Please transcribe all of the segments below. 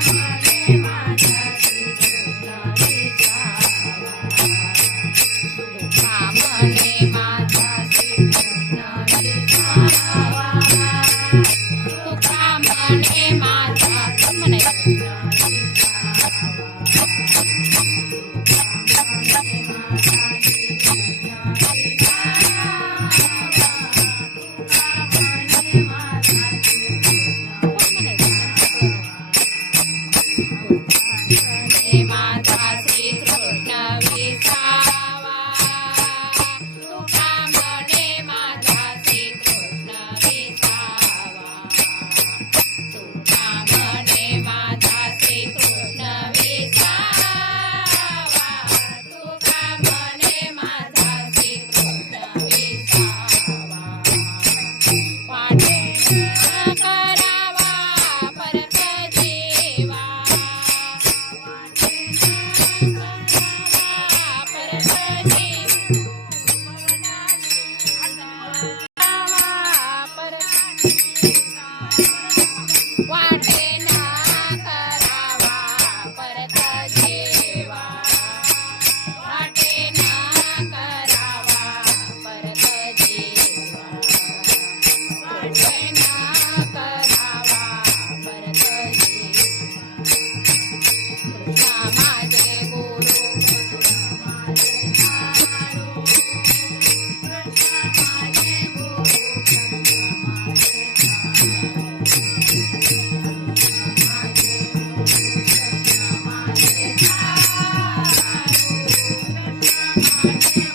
Thank you. वाटे ना करावा परत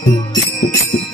thank